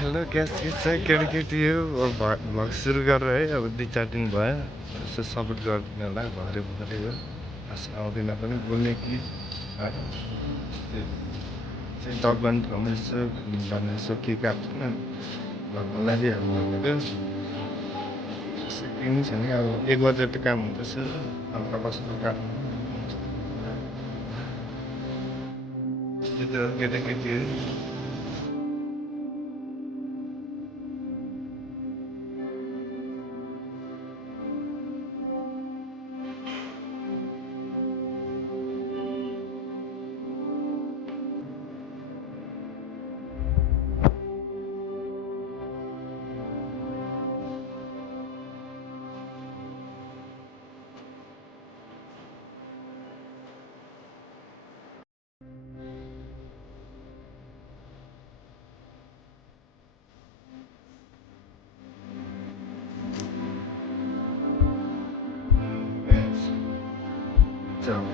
Hello gas के छ केटी हो भ्लग सुरु गरेर है अब 2-4 दिन भयो यसो सपोर्ट गरिदिनु होला भरे भरे हो आउँदैन पनि बोल्ने कि चाहिँ तकभन्दा ठाउँमा यसो भन्ने यसो के काट्दैन भ्लगमा लागिहाल्नु भनेको केही छैन अब 1 बजे त काम हुँदैछ हल्का बस्नु काट्नु त्यो त केटाकेटी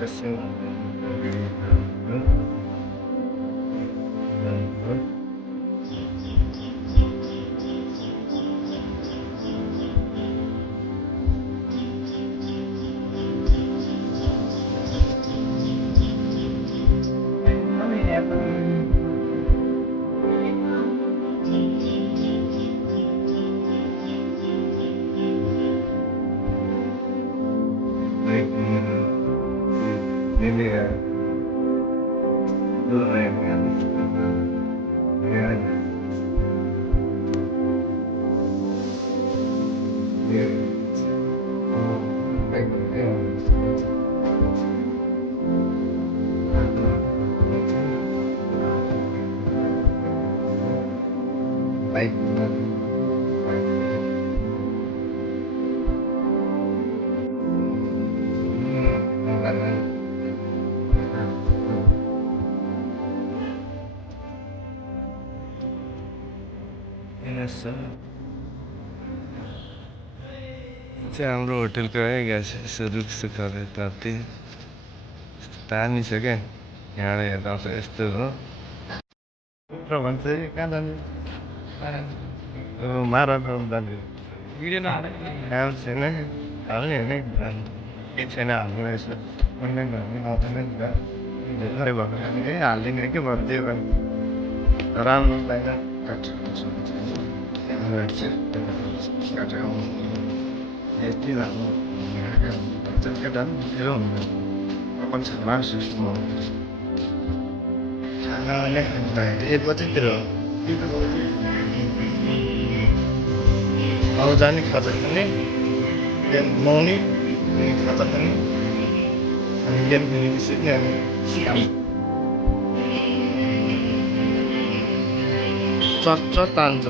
Assim, ini ya, itu yang baik. चाहिँ हाम्रो होटलको है ग्यास यसो रुखसुख राति दामी छ क्या यहाँबाट हेर्दा आउँछ यस्तो हो पुरा भन्छ कहाँ जाने माराथन जाने काम छैन हाल्ने होइन केही छैन हाल्नु यसो अनलाइन हाल्ने आउँदैन नि त धेरै भएको ए हालिदिने के भन्थ्यो राम्रो लाग्दैन यति राम्रो केटा पनि हुँदैन मान्छेमा खाना 1 बजीतिर हो अब जाने खाजा खाने गेम नुहाउने खाजा खाने अनि गेम खेलेपछि चर्च तान्छ